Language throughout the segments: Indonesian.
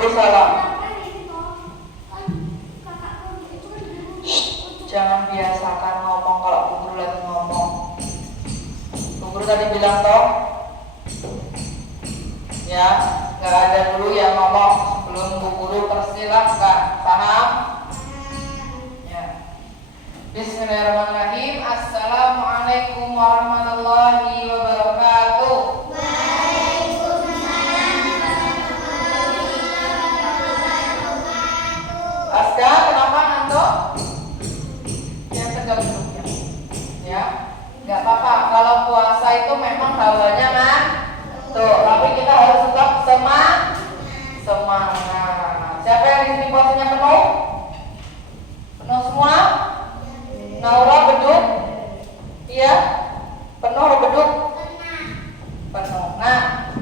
Waalaikumsalam. Jangan biasakan ngomong kalau Bu Guru lagi ngomong. Bu Guru tadi bilang toh, ya, nggak ada dulu yang ngomong sebelum Bu Guru persilahkan. Paham? Ya. Bismillahirrahmanirrahim. Assalamualaikum warahmatullahi wabarakatuh. Aska, kenapa ngantuk? Yang tegak duduknya. Ya, nggak apa-apa. Kalau puasa itu memang hawanya kan, tuh. Tapi kita harus tetap semangat. Siapa yang di sini puasanya penuh? Penuh semua? Naura beduk? Iya? Penuh beduk? Penuh. Nah,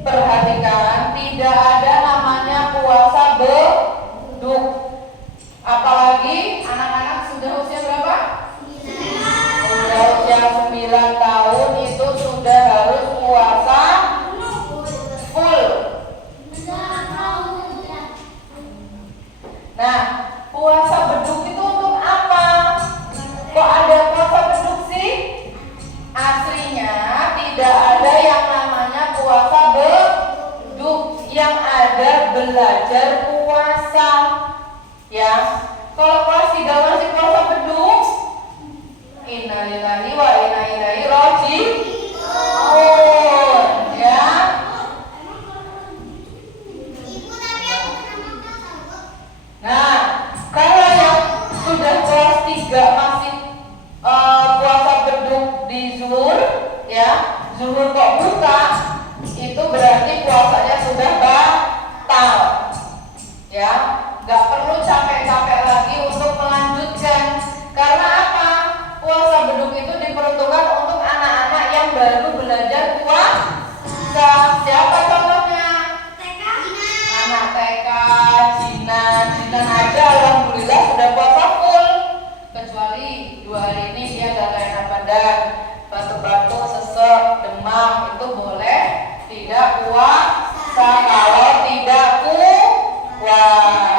perhatikan, tidak ada namanya puasa beduk. Apalagi anak-anak sudah usia berapa? Sudah usia 9 tahun itu sudah harus puasa full. Nah, puasa beduk itu untuk apa? Kok ada puasa beduk sih? Aslinya tidak ada yang namanya puasa beduk, yang ada belajar puasa. Ya, kalau kelas 3 masih puasa beduk, innalillahi wa inna ilaihi raji'un. Ya. Nah, kalau yang sudah kelas 3 masih puasa beduk di zuhur, ya, zuhur kok buka, itu berarti puasanya sudah batal. Ya, nggak perlu capek-capek lagi untuk melanjutkan. Karena apa? Puasa beduk itu diperuntukkan untuk anak-anak yang baru belajar puasa. Siapa contohnya? Anak TK, Jinan aja alhamdulillah sudah puasa full. Kecuali 2 hari ini dia gak enak badan, batuk-batuk, sesek, demam, itu boleh tidak puasa kalau tidak kuat.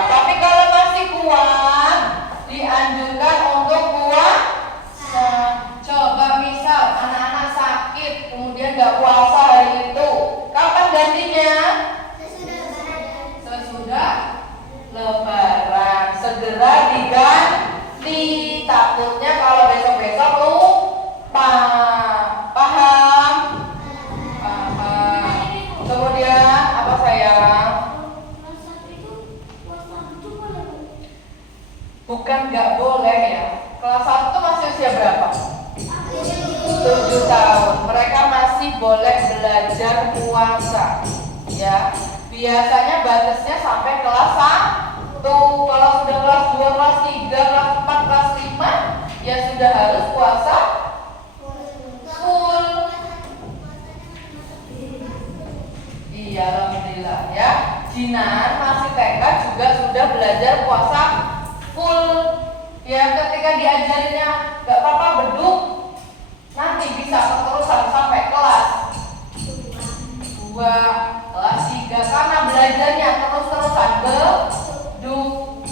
Tapi kalau masih kuat, dianjurkan untuk puasa. Coba misal anak-anak sakit kemudian gak puasa hari itu, kapan gantinya? Sesudah Lebaran. Segera diganti. Takutnya kalau besok-besok lupa. Paham? Paham. Kemudian apa sayang? Bukan nggak boleh ya. Kelas 1 masih usia berapa? 7 tahun. Mereka masih boleh belajar puasa. Ya. Biasanya batasnya sampai kelas 1. Kalau sudah kelas 2, kelas 3, kelas 4, kelas 5, ya sudah harus puasa full. Iya, alhamdulillah ya. Jinan masih TK juga sudah belajar puasa full. Ya, ketika diajarinnya gak apa-apa beduk, nanti bisa keterusan sampai kelas 2, kelas 3, karena belajarnya terus-terusan beduk.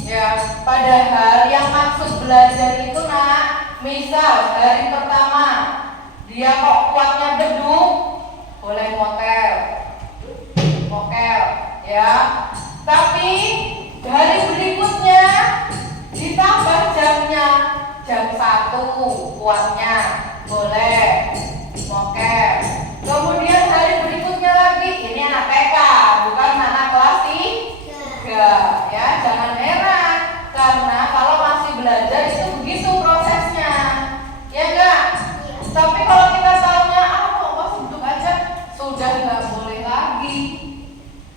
Ya, padahal yang maksud belajar itu misal hari pertama dia kok kuatnya beduk, boleh mokel, ya. Tapi hari berikutnya ditambah jamnya, jam 1 kuatnya, boleh mokel. Kemudian hari berikutnya lagi, ini anak TK, bukan anak kelas 3. Ya, jangan heran, karena kalau masih belajar itu begitu prosesnya. Ya enggak? Tapi kalau kita tahunya masih duduk aja, sudah enggak boleh lagi.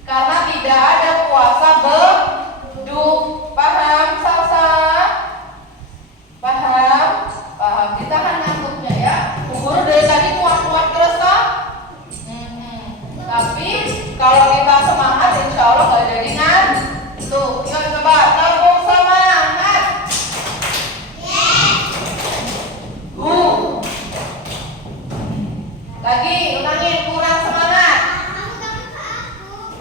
Karena tidak ada puasa beduk. Paham, Salsa? Paham? Ditahan ngantuknya ya. Guru dari tadi kuat-kuat terus toh. Tapi kalau kita semangat, insya Allah nggak jadi ngantuk. Yuk coba tepuk semangat. Lagi ulangin, kurang semangat.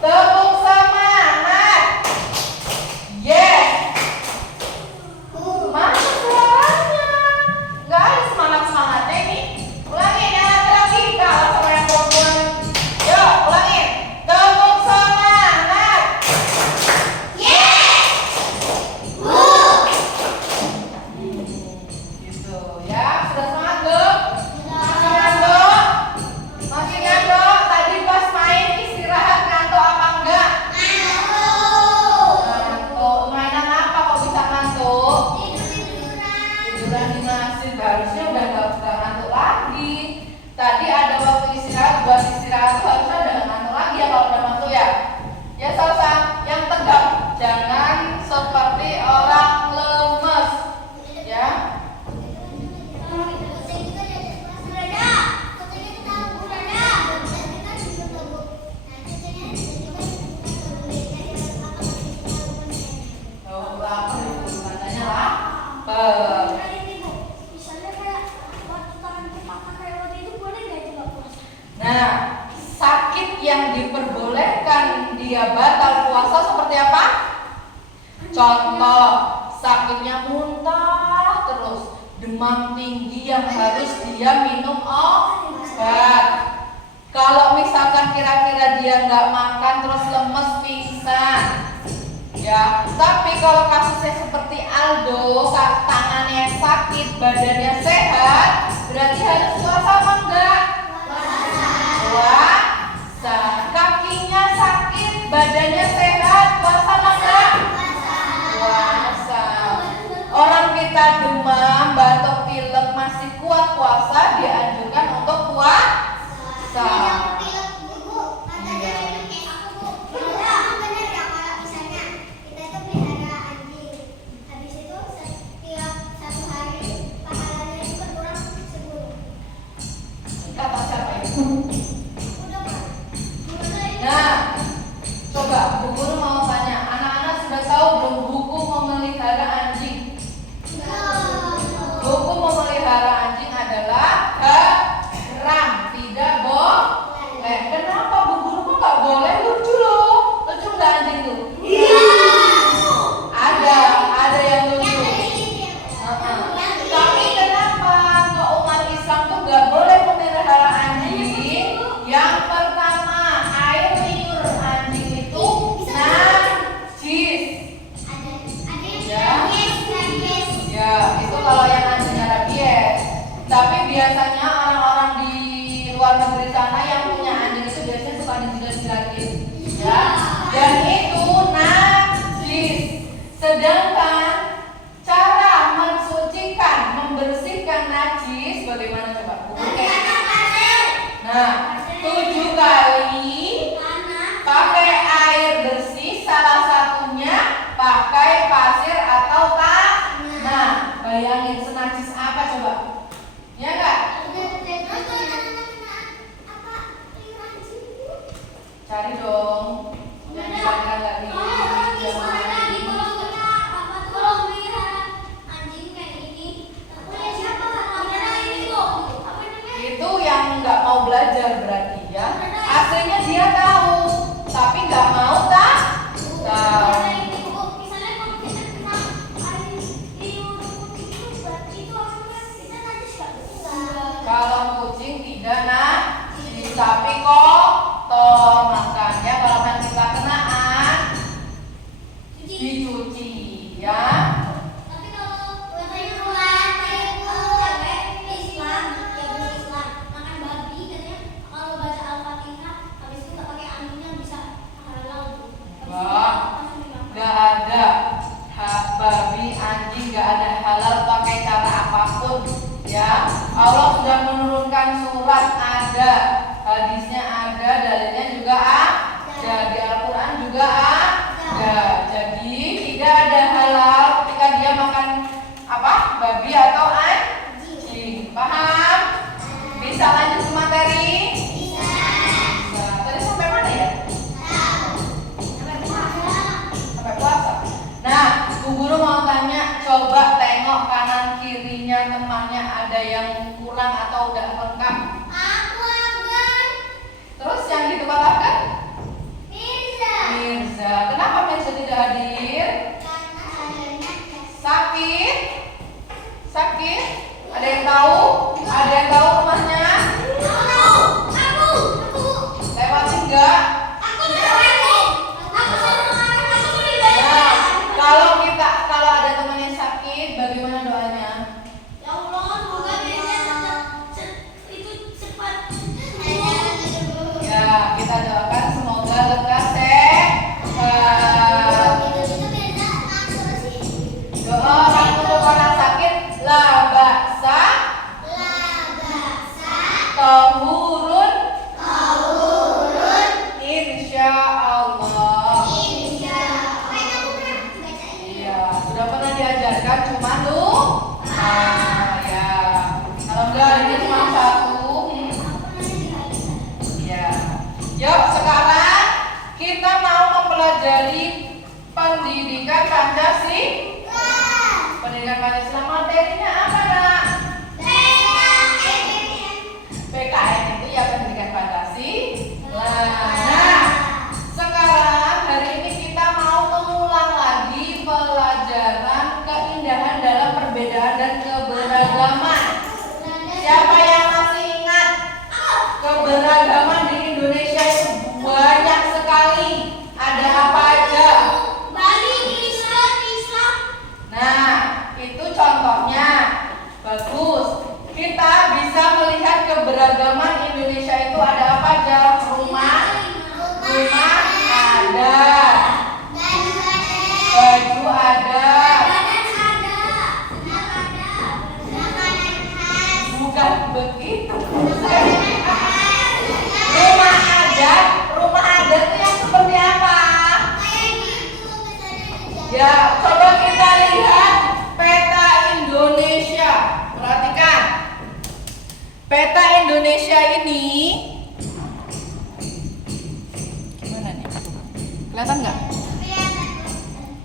Tepuk semangat. dia batal puasa seperti apa? Contoh, sakitnya muntah terus, demam tinggi yang harus dia minum obat. Kalau misalkan kira-kira dia nggak makan terus lemes pingsan, ya. Tapi kalau kasusnya seperti Aldo, tangannya sakit, badannya sehat, berarti harus puasa apa enggak? Puasa. Kakinya sakit, badannya sehat, puasa apa enggak? Puasa. Orang kita demam, batuk, pilek masih kuat puasa, dianjurkan untuk puasa. Nah, coba Bu Guru mau tanya, anak-anak sudah tahu belum hukum memelihara anjing? Hukum memelihara anjing adalah haram, tidak boleh. Kenapa Bu Guru kok nggak boleh? Lucu loh, lucu nggak anjing tuh? Ada yang lucu. Tapi kenapa kok umat Islam tuh nggak boleh memelihara anjing? Yang pertama, air liur anjing itu najis. Ya, itu kalau yang anjingnya rabies. Tapi biasanya orang-orang di luar negeri sana yang punya anjing itu biasanya suka dijilat-jilatin, ya. Dan itu najis. Sedangkan cara mensucikan, membersihkan najis bagaimana coba? Nah, 7 kali pakai air bersih, salah satunya pakai pasir atau tanah. Bayangin senajis apa coba? Ya enggak? Cari dong. Yang kira-kira enggak di itu yang nggak mau belajar berarti ya. Aslinya dia tahu, tapi nggak mau tahu. Kalau kucing tidak najis, tapi kotor, makanya kalau nanti kita kenaan dicuci ya. Gak ada babi, anjing gak ada halal pakai cara apapun ya. Allah sudah menurunkan surat, ada hadisnya, ada dalilnya juga ada, di Al-Quran juga ada. Jadi tidak ada halal ketika dia makan apa? Babi atau anjing. Paham? Bisa lanjut ke materi? Tadi sampai mana ya? Puasa. Nah, Bu Guru mau tanya, coba tengok kanan kirinya temannya ada yang kurang atau udah lengkap. Terus yang di tempat apa? Mirza. Kenapa Mirza tidak hadir? Sakit? Sakit? Ada yang tahu? Ada yang tahu rumahnya? Lewatin enggak? Kalau ada teman yang sakit, bagaimana doanya? Ya Allah, semoga dia itu cepat. Ya, kita doakan semoga lekas sehat. Doa orang untuk orang sakit, la baksa, tahurun, insya Allah. Sudah pernah diajarkan cuma ya. Kalau enggak ini cuma satu. Ya. Yuk sekarang kita mau mempelajari pendidikan Pancasila. Pendidikan Pancasila materinya apa nak? PKN itu ya pendidikan Pancasila. Nah, sekarang ini gimana nih? Kelihatan nggak?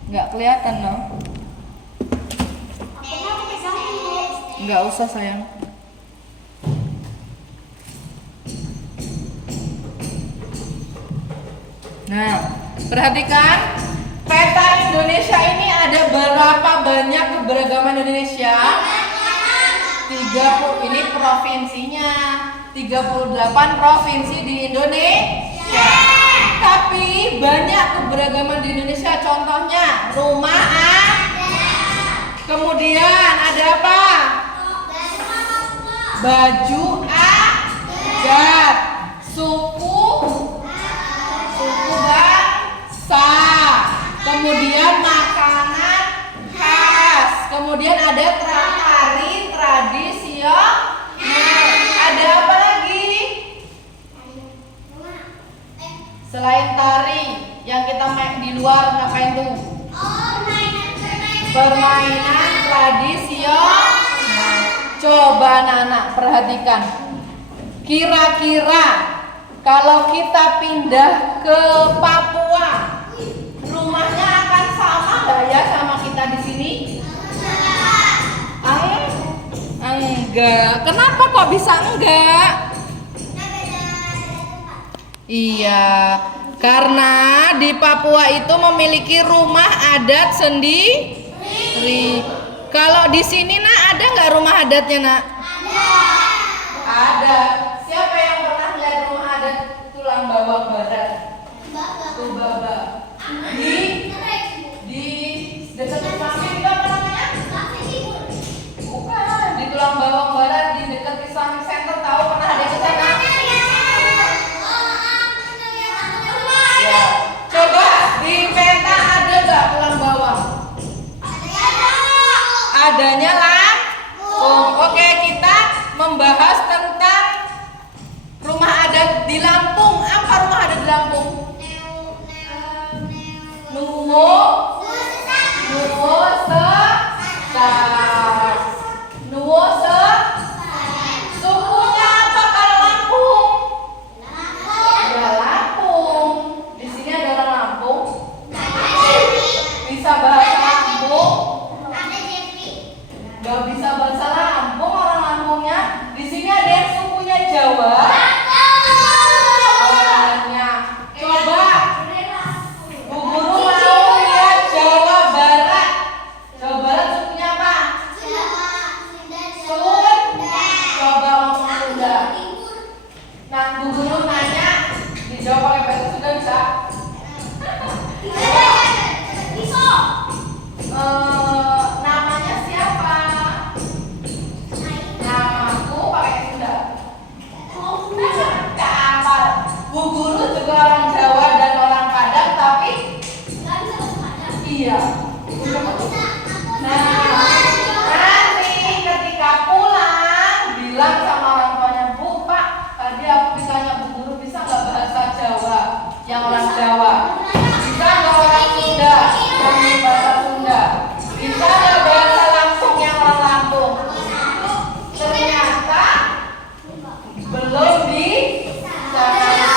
Nggak kelihatan loh. Nggak usah sayang. Nah, perhatikan peta Indonesia ini ada berapa banyak keberagaman Indonesia? 30, ini provinsinya. 38 provinsi di Indonesia. Tapi banyak keberagaman di Indonesia. Contohnya rumah kemudian ada apa? Baju adat, suku bangsa, kemudian makanan khas, kemudian ada tari tradisional. Ada apa lagi? Selain tari, yang kita main di luar ngapain tuh? Permainan tradisional. Coba anak-anak perhatikan. Kira-kira kalau kita pindah ke Papua, rumahnya akan sama nggak ya sama kita di sini? Enggak. Kenapa kok bisa enggak? Iya, karena di Papua itu memiliki rumah adat sendiri. Kalau di sini nak ada nggak rumah adatnya nak? Ada. Siapa yang pernah lihat rumah adat Tulang Bawang Barat? Tubaba. Di dekat Islami itu apa namanya? Bukan, di Tulang Bawang Barat di dekat Islamic Center, tahu pernah ada ke sana? Ya. Coba di peta ada nggak tulang bawang? Adanya Lampung. Oke, kita membahas tentang rumah adat di Lampung. Apa rumah adat di Lampung? Sukunya apa kalau Lampung? Ya Lampung. Di sini ada orang Lampung. Bisa bahasa Lampung? Gak bisa bahasa Lampung orang Lampungnya. Di sini ada yang sukunya Jawa. Banyak. Coba Bu Guru mau lihat Jawa Barat. Jawa Barat sukunya apa? Sunda. Coba ngomong Sunda. Nah, Bu Guru nanya, dijawab pakai bahasa Sunda bisa? Namanya siapa? Namaku pakai Sunda. Gak hafal. Bu Guru juga orang Jawa dan orang Padang, tapi iya. Nah, nanti ketika pulang bilang sama orang tuanya, Bu, Pak, tadi aku ditanya Bu Guru bisa nggak bahasa Jawa, yang orang Jawa, bisa nggak orang Sunda, yang bahasa Sunda, bisa nggak bahasa Lampung yang orang Lampung. Ternyata belum bisa. Nah,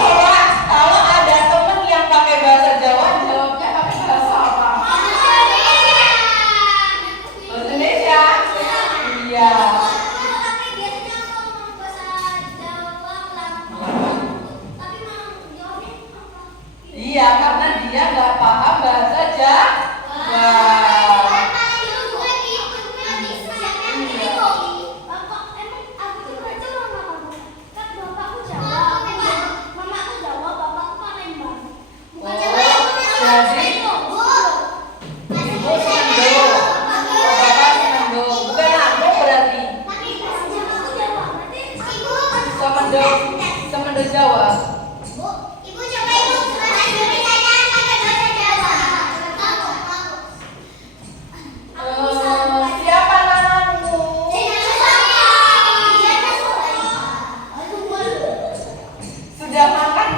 coba kalau ada temen yang pakai bahasa Jawa, jawabnya pakai bahasa apa? Bahasa Indonesia? Iya. Iya, karena dia nggak paham bahasa Jawa. Semendo Jawa. Ibu coba ibu ditanya pakai bahasa Jawa. Siapa namamu? Sudah makan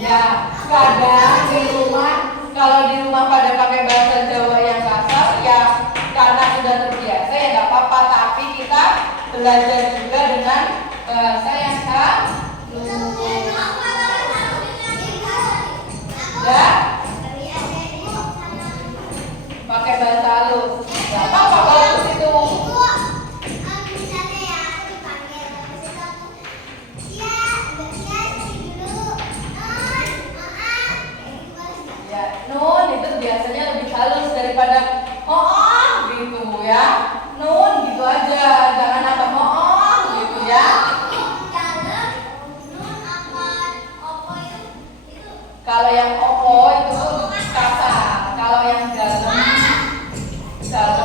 Ya, kadang di rumah, kalau di rumah pada pakai bahasa Jawa yang kasar, ya karena sudah terbiasa ya nggak apa-apa. Tapi kita belajar juga dengan bahasa yang halus. Ya, pakai bahasa halus. Nggak apa-apa kalau di situ. Ya, nun itu biasanya lebih halus daripada oh gitu ya. Nun gitu aja, jangan apa oh gitu ya. Kalau yang opo itu kasar, kalau yang dalam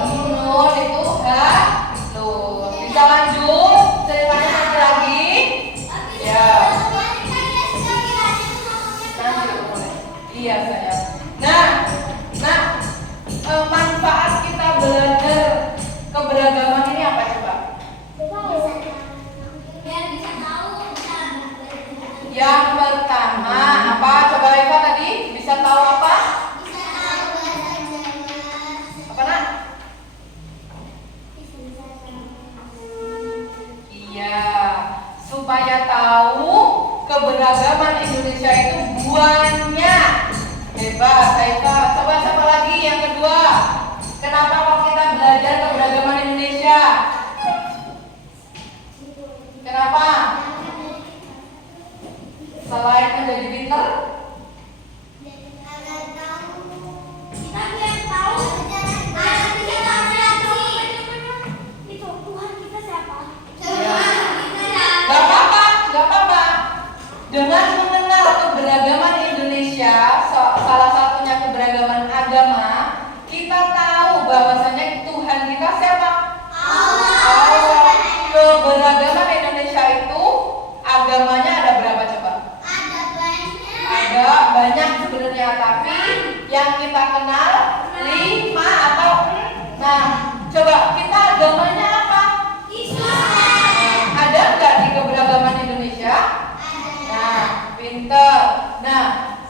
nun itu halus. Bisa lanjut ceritanya nanti lagi? Ya. Nanti boleh. Iya sayang. Nah, manfaat kita belajar keberagaman ini apa coba? Yang pertama apa? Coba Eva tadi bisa tahu apa? Apa nak? Iya, supaya tahu keberagaman Indonesia itu banyak. Hebat, Eva. Coba siapa lagi yang kedua? Kenapa kok kita belajar keberagaman Indonesia? Kenapa? Selain menjadi pintar, gak apa-apa. Dengan mengenal keberagaman Indonesia, salah satunya keberagaman agama, kita tahu bahwasanya Tuhan kita siapa? Allah. Keberagaman Indonesia itu agamanya ada berapa coba? Ada banyak sebenarnya, tapi yang kita kenal 5 atau 6. Nah, coba kita agamanya apa? Islam. Ada nggak di keberagaman Indonesia? Nah, pinter. Nah,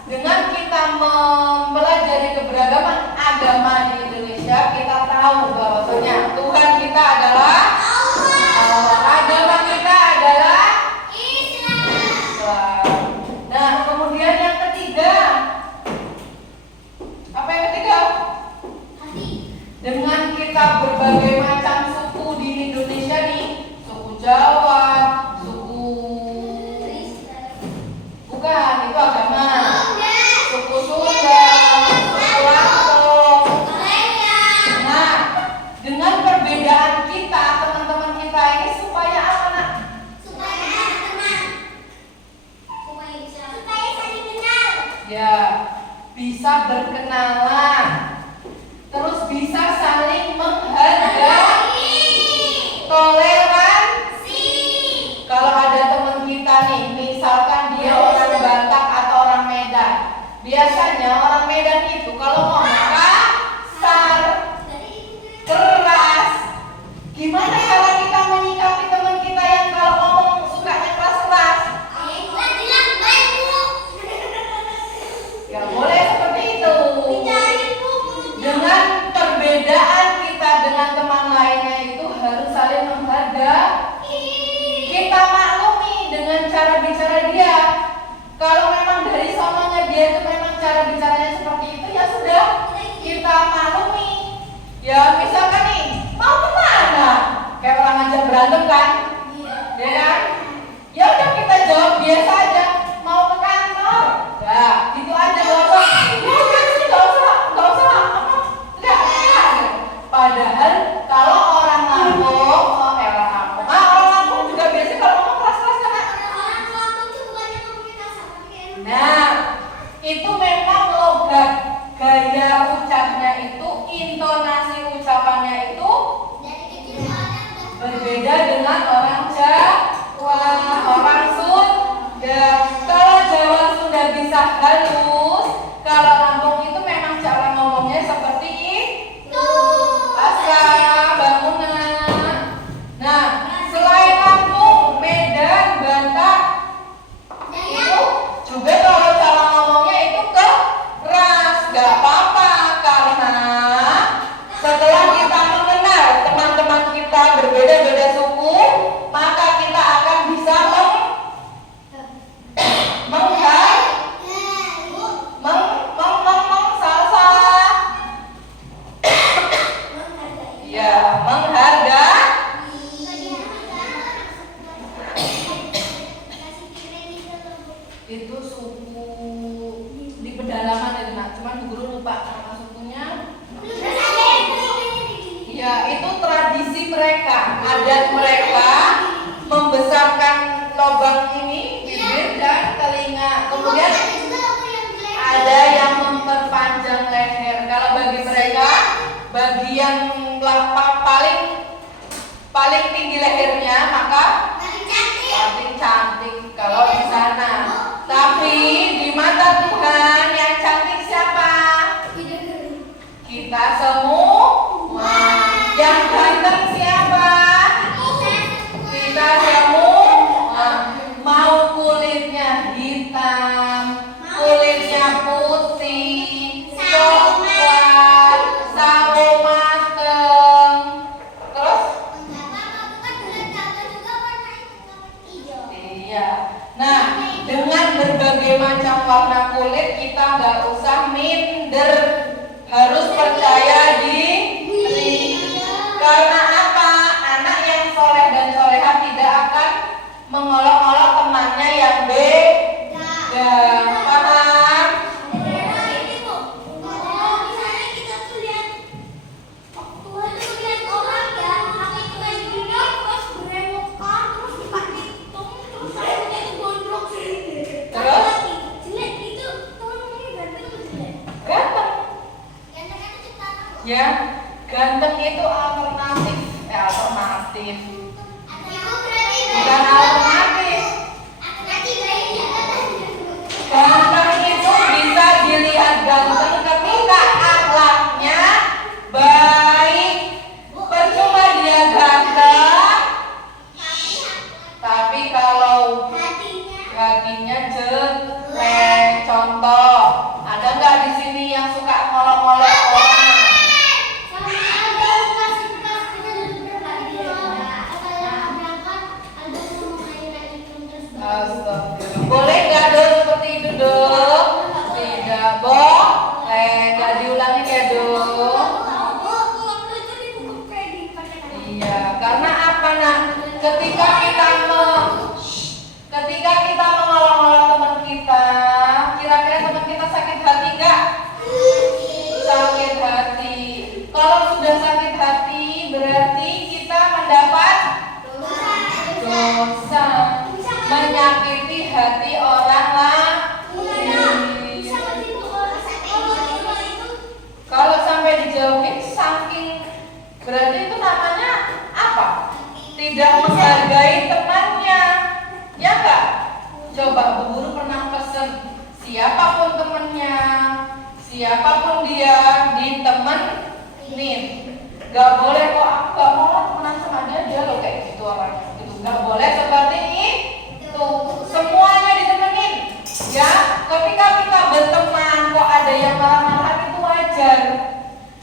dengan kita mempelajari keberagaman agama di Indonesia, kita tahu bahwasanya Tuhan kita adalah Allah. Agama kita adalah Islam. Nah, kemudian yang ketiga, apa yang ketiga? Dengan kita berbagai macam suku di Indonesia nih, suku Jawa, bukan, itu agama. Suku Sunda, suku Lampung. Nah, dengan perbedaan kita, teman-teman kita ini supaya apa nak? Supaya saling kenal. Ya, bisa berkenalan. Terus bisa saling menghargai. Toleransi. Kalau ada teman kita nih, misalkan dia orang Batak atau orang Medan. Biasanya orang Medan itu kalau ngomong kasar, keras. Gimana cara kita menyikapi teman kita yang kalau ngomong sukanya keras-keras? Gak boleh seperti itu. Dengan perbedaan kita dengan teman lainnya itu harus saling menghargai. Kita maklumi dengan cara bicara dia. Kalau memang dari sononya dia itu memang cara bicaranya seperti itu, ya sudah, kita maklumi. Ya misalkan nih, mau kemana? Kayak orang aja berantem kan? Ya kan? Ya udah kita jawab biasa aja, mau ke kantor. Nah, gitu aja jawab. Enggak. Padahal kalau orang Lampung juga biasanya kalau ngomong keras-keras kan? Nah, itu memang logat, gaya ucapnya itu, intonasi ucapannya itu berbeda dengan orang Jawa, orang Sunda. Kalau Jawa sudah bisa halus, kalau Lampung itu memang cara ngomongnya seperti itu. Asal bangunan. Nah, selain Lampung, Medan, Batak, itu juga kalau cara Itu suku di pedalaman ya nak, cuman Bu Guru lupa nama sukunya. Ya, itu tradisi mereka, adat mereka membesarkan lubang ini, bibir dan telinga. Kemudian ada yang memperpanjang leher. Kalau bagi mereka, bagian paling tinggi lehernya maka paling cantik kalau di sana. Tapi di mata Tuhan yang cantik siapa? Kita semua. Yang ganteng siapa? Kita semua. Mau kulitnya hitam, kulitnya putih, coklat, sawo mateng. Terus? Iya. Nah, dengan berbagai macam warna kulit kita nggak usah minder, harus percaya diri. Karena apa? Anak yang soleh dan soleha tidak akan mengolok-olok temannya yang beda. Paham? Ganteng. Ya, ganteng itu alternatif. Bukan alternatif. Ganteng itu bisa dilihat ganteng ketika akhlaknya baik. Percuma dia ganteng, tapi kalau hatinya jelek. Contoh, ada nggak di sini yang suka ngolok-ngolok orang? Astagfirullah. Boleh nggak dong seperti itu dong? Tidak boleh. Nggak diulangi ya dong? Iya, karena apa nak? Ketika kita mengolok-olok teman kita, kira-kira teman kita sakit hati nggak? Sakit hati. Kalau sudah sakit hati, berarti kita mendapat dosa, menyakiti hati orang lain. Kalau sampai dijauhin, saking berarti itu namanya apa? Tidak menghargai temannya, ya enggak? Coba Bu Guru pernah pesen, siapapun temennya, siapapun dia, ditemenin. Gak boleh kok aku gak mau temenan sama dia loh kayak gitu orangnya. Gitu. Gak boleh seperti itu. Semuanya ditemenin. Ya, ketika kita berteman kok ada yang marah-marah itu wajar.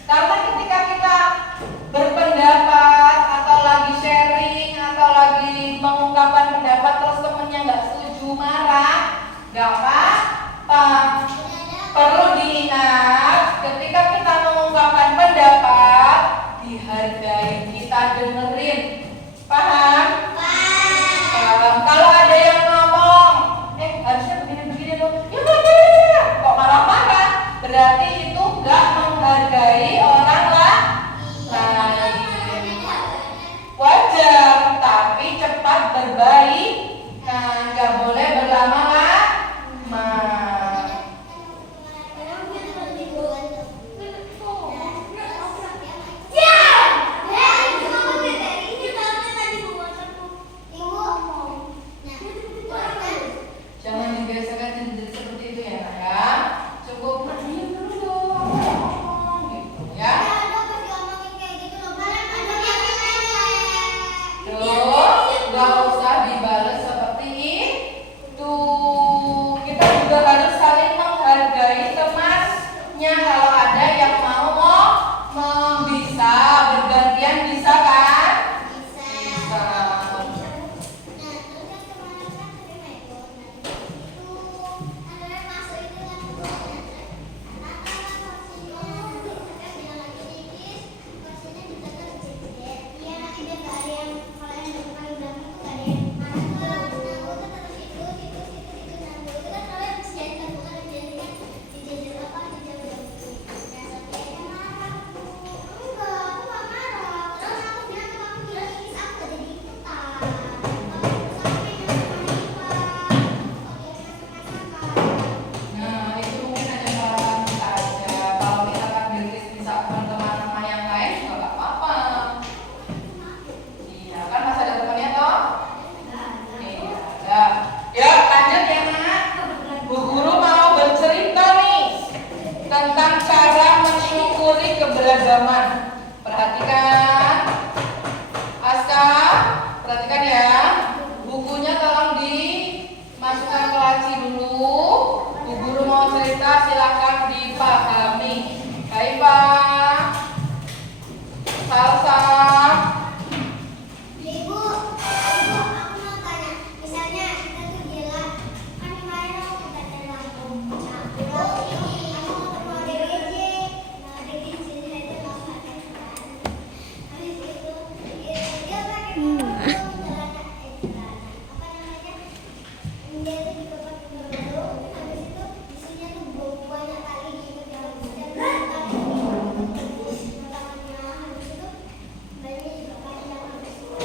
Karena ketika kita berpendapat atau lagi sharing atau lagi mengungkapkan pendapat terus temennya nggak setuju marah, nggak apa-apa. Perlu diingat ketika kita mengungkapkan pendapat dihargai, kita dengerin. Paham? Paham. Kalau ada yang ngomong, harusnya begini loh, ya kok marah-marah, berarti itu nggak menghargai orang lain. Wajar, tapi cepat berbaik. Nah, nggak boleh berlama-lama. tentang cara mensyukuri keberagaman. Perhatikan, Aska, perhatikan ya. Bukunya tolong dimasukkan ke laci dulu. Bu guru mau cerita, silakan dipahami. Kaifa, Salsa. Ibu, aku mau tanya. Misalnya kita tuh gila, kan kemarin aku kata lampu. Nah, ini aku mau DGJ. Nah, DGJ itu mau pakai celana. Habis itu dia pakai celana. Apa namanya? Dia tuh juga pakai baju. Habis itu isinya tuh banyak kali gitu yang dan tangannya habis itu bajunya juga panjang habis itu.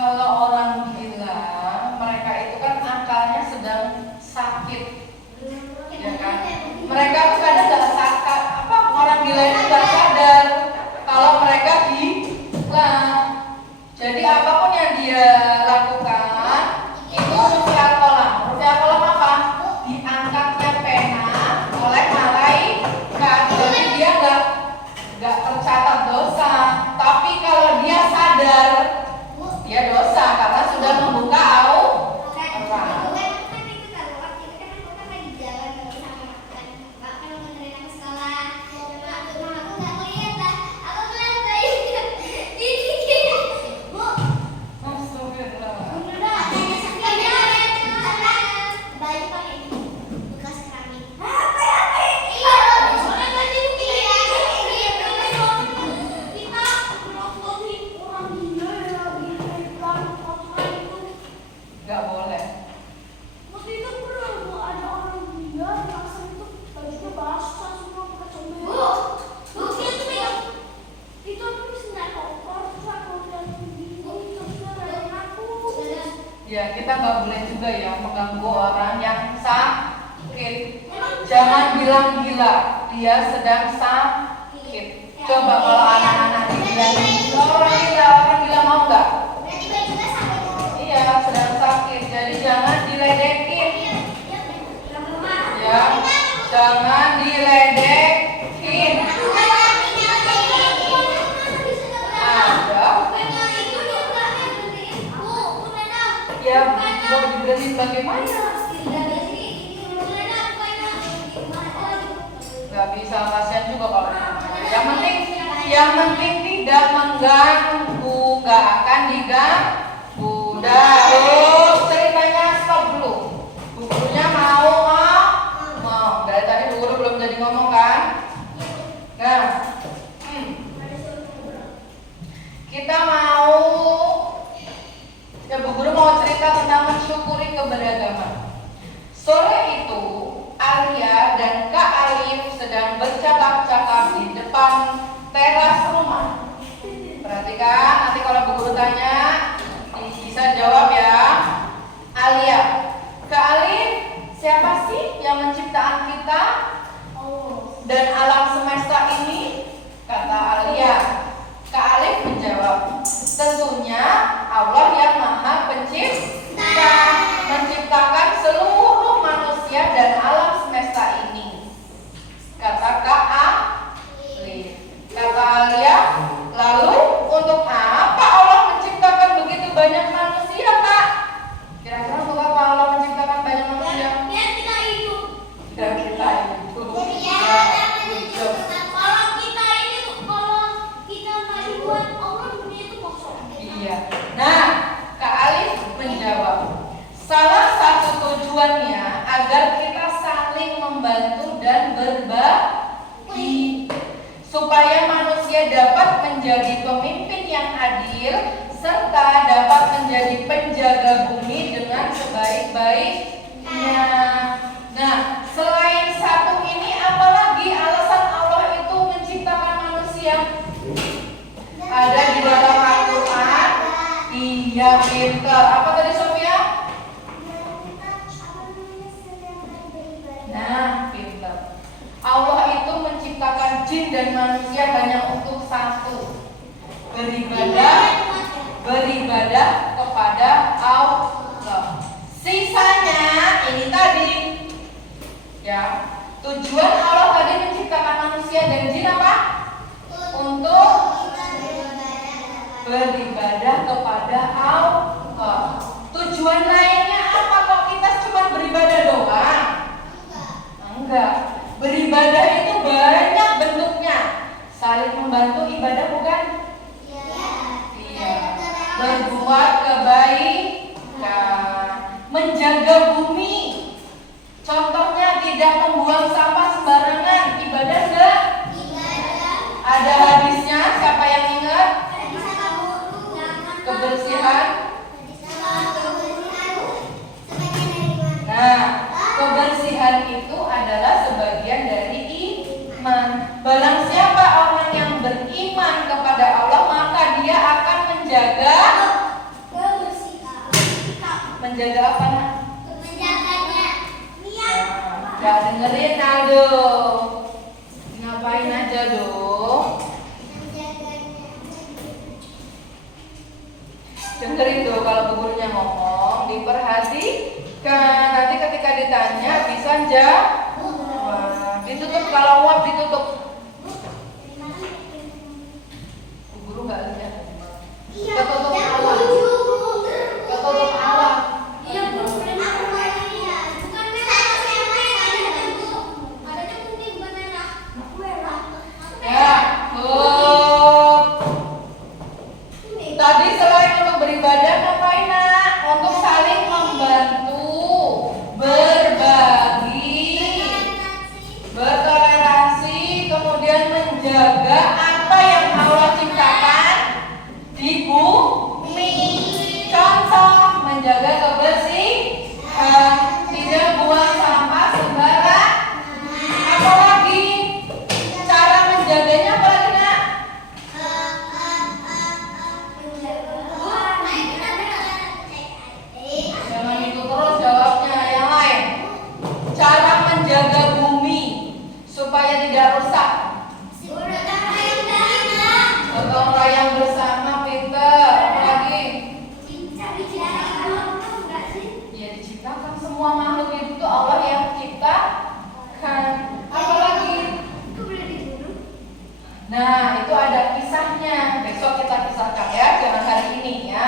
Kalau orang gila, mereka itu kan akalnya sedang sakit, ya kan? Mereka tuh kadang nggak sadar, orang gila itu nggak sadar kalau mereka gila. Jadi apapun yang dia lakukan itu rufi'al qalam. Rufi'al qalam apa? Diangkatnya pena oleh malaikat. Jadi dia nggak tercatat dosa. Tapi kalau dia sadar, dia dosa karena sudah membuka aurat. Nggak boleh. Waktu itu pernah Bu, ada orang gila paksa itu bajunya basah semua pakai comel. Waktu itu yang itu aku bisa kotor terus aku lihat begini terus dia ngeliatin aku. Ya, kita nggak boleh juga ya mengganggu orang yang sakit. Jangan bilang gila, dia sedang sakit. Coba kalau anak-anak dibilangin orang gila mau nggak? Berarti bajunya sampai dulu. Iya, sedang sakit. Jadi jangan diledekin. Ya, jangan diledekin. Ada. Ya, mau dibeliin bagaimana? Gak bisa, kasihan juga kalau yang penting tidak mengganggu, gak akan diganggu. Ceritanya stop dulu. Bukunya mau. Dari tadi bu guru belum jadi ngomong kan? Nah, kita mau, ya bu guru mau cerita tentang mensyukuri keberagaman. Sore itu Alia dan Kak Alif sedang bercakap-cakap di depan teras rumah. Perhatikan, nanti kalau bu guru tanya bisa jawab ya. Alia, Kak Alif, siapa sih yang menciptakan kita dan alam semesta ini? Kata Alia. Kak Alif menjawab, tentunya Allah yang Maha Pencipta, menciptakan seluruh manusia dan alam semesta ini. Kata Kak Alif. Kata Alia, lalu untuk apa Allah menciptakan begitu banyak manusia, Kak? Kira-kira untuk apa Allah menciptakan banyak manusia? Biar kita hidup. Biar kita hidup. Kalau kita ini tuh kalau kita nggak dibuat Allah dunia itu kosong. Iya. Nah, Kak Alif menjawab, salah satu tujuannya agar kita saling membantu dan berbagi, supaya manusia dapat menjadi pemimpin yang adil serta dapat menjadi penjaga bumi dengan sebaik-baiknya. Nah, selain satu ini, apalagi alasan Allah itu menciptakan manusia? Ada di dalam Al-Quran. Iya, pintar. Apa tadi Sofia? Nah, pintar. Allah itu menciptakan jin dan manusia hanya untuk satu, beribadah kepada Allah. Sisanya ini tadi Ya. Tujuan Allah tadi menciptakan manusia dan jin apa? Untuk beribadah kepada Allah. Tujuan lainnya apa kok kita cuma beribadah doang? Enggak. Beribadah itu banyak bentuknya. Saling membantu ibadah bukan? Iya. Berbuat kebaikan, menjaga bumi. Contohnya tidak membuang sampah sembarangan. Ibadah enggak? Ada hadisnya, siapa yang ingat? Kebersihan. Nah, kebersihan itu adalah sebagian dari iman. Barang siapa orang yang beriman kepada Allah, maka dia akan menjaga apa? Gak dengerin aduh. Ngapain aja dong? Dengerin tuh kalau bu gurunya ngomong, diperhatikan. Nanti ketika ditanya bisa jawab. Ditutup kalau uap ditutup. Bu guru nggak lihat. Ketutup awal. Ketutup awal. Ya, tadi selain untuk beribadah ngapain nak? Untuk saling membantu, berbagi, bertoleransi, kemudian menjaga apa yang Allah ciptakan di bumi. Contoh, menjaga kebersihan, tidak buang sampah sembarangan. Apalagi cara menjaganya apa lagi nak? Jangan itu terus jawabnya, yang lain. Cara menjaga bumi supaya tidak rusak. Gotong royong bersama, pinter. Apalagi? Ya diciptakan semua makhluk itu Allah yang ciptakan. Apalagi? Nah, itu ada kisahnya. Besok kita kisahkan ya, jangan hari ini ya.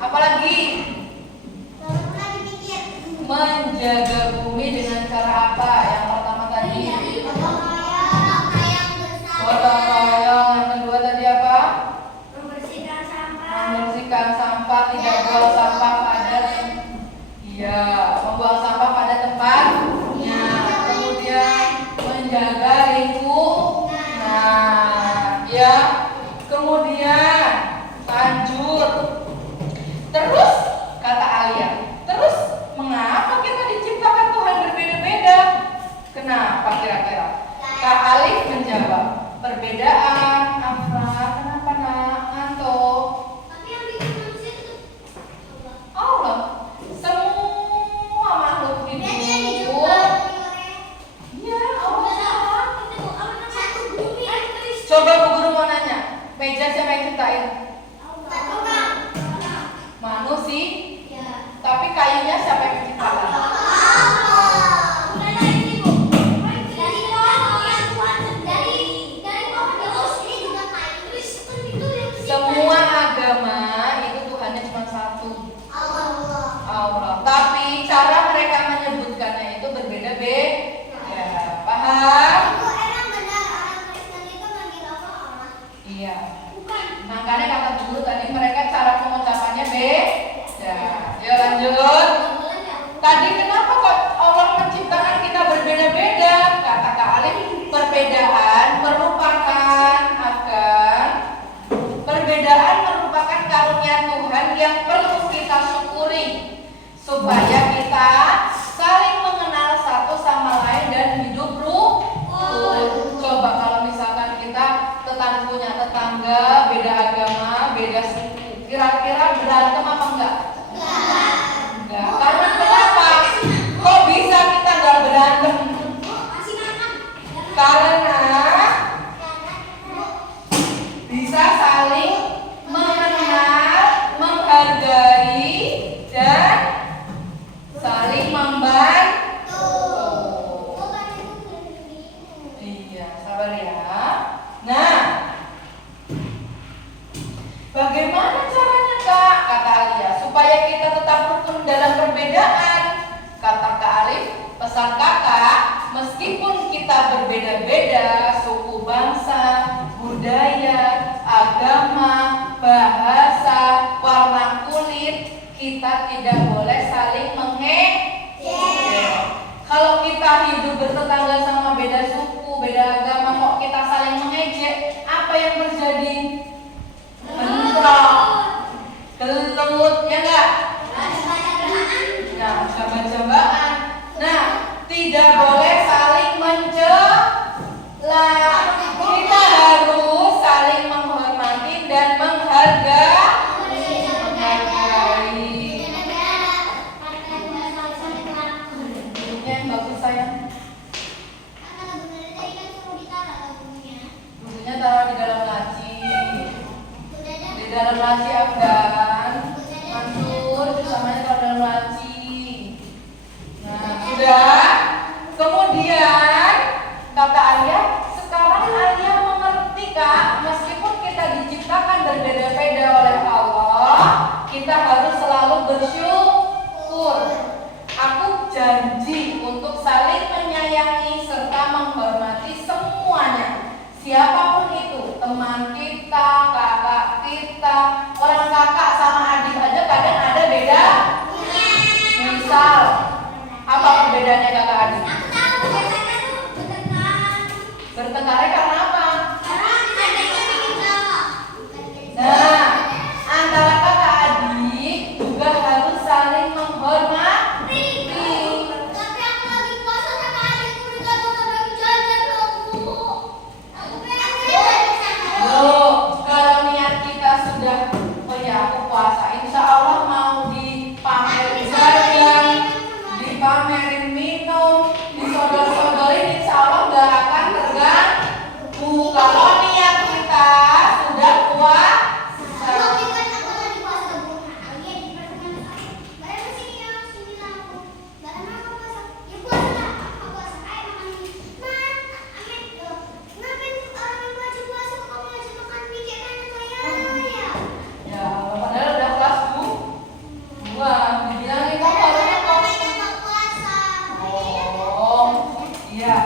Apalagi? Menjaga bumi dengan cara apa? Yang pertama tadi gotong royong. Yang kedua tadi apa? Membersihkan sampah, tidak buang sampah pada membuang sampah pada tempatnya. Kemudian menjaga lingkungan. Ya. Kemudian lanjut. Terus kata Alia, terus mengapa kita diciptakan Tuhan berbeda-beda? Kenapa kira-kira? Kak Alif menjawab, perbedaan apa? Kenapa nak? Ngantuk? Allah. Semua makhluk hidup. Iya, Allah sama. Coba bu guru mau nanya, meja siapa yang ciptain? Manusia. Tapi kayunya siapa yang menciptakan? Semua agama itu Tuhannya cuma satu, Allah. Tapi cara mereka menyebutkannya itu berbeda-beda. Paham? Iya. Makanya kata guru tadi mereka cara pengucapannya beda. Ya lanjut. Tadi kenapa kok Allah menciptakan kita berbeda-beda? Kata Kak Alif, perbedaan merupakan karunia Tuhan yang perlu kita syukuri supaya kita saling mengenal satu sama lain dan hidup rukun. Coba kalau misalkan kita punya tetangga beda agama, beda suku, kira-kira berantem apa enggak? Enggak. Karena kenapa? yang bagus sayang? Karena benar tadi kan suruh ditaruh lagunya. Bukunya taruh di dalam laci. Udah ada. Di dalam laci Afgan. Mansur, samanya taruh dalam laci. Nah, sudah. Kemudian kata Alia, sekarang Alia mengerti Kak, meskipun kita diciptakan berbeda-beda oleh Allah, kita harus selalu bersyukur. Aku janji untuk saling menyayangi serta menghormati semuanya. Siapapun itu, teman kita, kakak kita, orang kakak sama adik aja kadang ada beda. Misal, apa perbedaannya kakak adik? Aku tahu biasanya tuh bertengkar. Bertengkarnya karena apa? Karena adanya bikin salah. Nah, antara kakak adik juga harus saling menghormati. Tapi aku lagi puasa sama adikku dikata lagi jajan loh Bu. Aku pengen sana. Loh, kalau niat kita sudah, oh ya aku puasa, insya Allah mau dipamerin jajan, dipamerin minum, disodor-sodorin, insya Allah gak akan terganggu. Kalau niat kita sudah puasa. Waktu itu kan aku lagi puasa Bu. Lagi di pertemuan aku. Barang sini ya sini aku. Barang aku puasa. Ya puasa lah. Aku puasa. Ayo makan ini. Amin. Ngapain orang yang wajib puasa kok kamu wajib makan mie kayak mana saya ya? Ya, padahal udah kelas 2. Dibilangin kamu harusnya puasa. Oh, iya.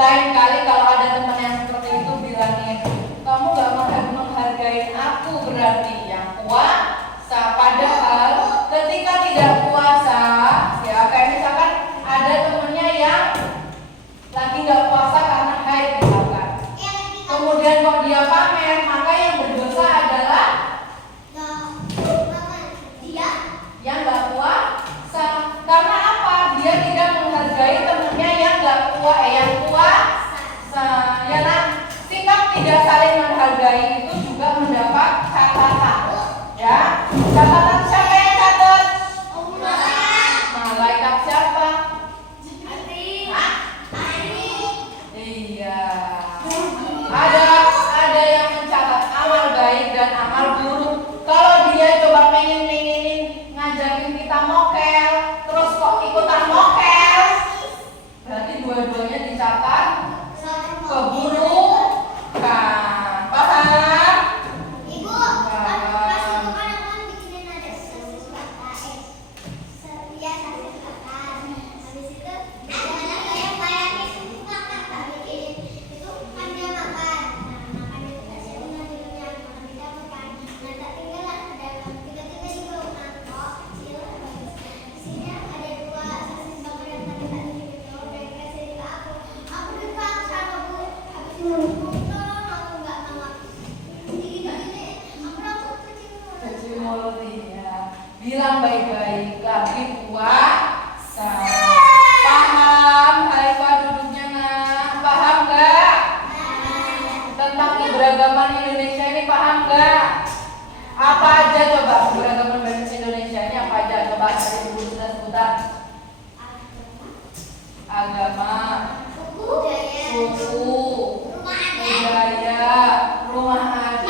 Lain kali kalau ada teman yang seperti itu bilangin, kamu gak menghargai aku berarti yang puasa. Padahal ketika tidak puasa, ya kayak misalkan ada temennya yang lagi nggak puasa karena haid misalkan. Kemudian kok dia pamer, maka yang berdosa adalah yang nggak puasa. Karena apa? Dia tidak menghargai temennya yang nggak puasa, yang puasa. Ya nak, sikap tidak saling menghargai itu juga mendapat catatan. Ya, catatan siapa yang catat? Malaikat siapa? Iya. Ada yang mencatat amal baik dan amal buruk. Kalau dia coba pengen ngajakin kita mokel, terus kok ikutan mokel, berarti dua-duanya dicatat keburukan. Paham? Ibu, pas itu kan aku kan bikinin ada sosis bakar, ya sosis bakar. Habis itu ada kayak sosis bakar tak bikin itu kan dia makan. Nah makan itu kasih bunga dulunya, makan di dapur kan. Nah tak tinggal lah ke dalam, tiba-tiba di bawah mangkok kecil. Di sini ada 2 sosis bakar yang tadi gitu, udah dikasih ke aku. Aku dipaksa sama Bu, habis itu aku nggak mau. Cuci mulut ya. Bilang baik-baik lagi puasa. Paham? Haikwa duduknya nak. Paham nggak? Tentang keberagaman Indonesia ini paham nggak? Apa aja coba keberagaman Indonesia ini apa aja? Coba cari dulu sebutan. Agama, suku, budaya, rumah adat,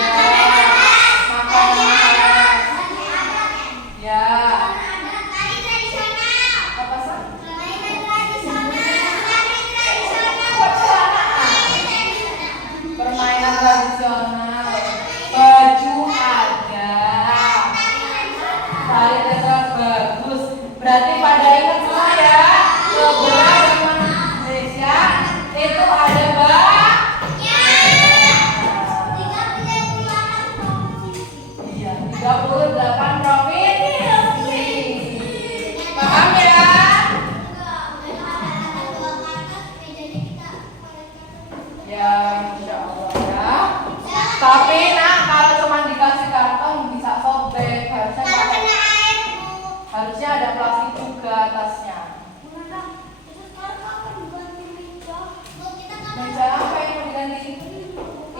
makanan, ya, apa sih? Permainan tradisional, baju ada, tari tradisional bagus. Berarti pada ingat semua ya, keberagaman Indonesia itu ada iya, 38 provinsi. Paham ya? Ya, insya Allah ya. Tapi nak kalau cuma dikasih karton bisa sobek, harusnya ada plastik juga atasnya. Meja apa yang mau diganti?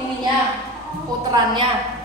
Ininya, puterannya.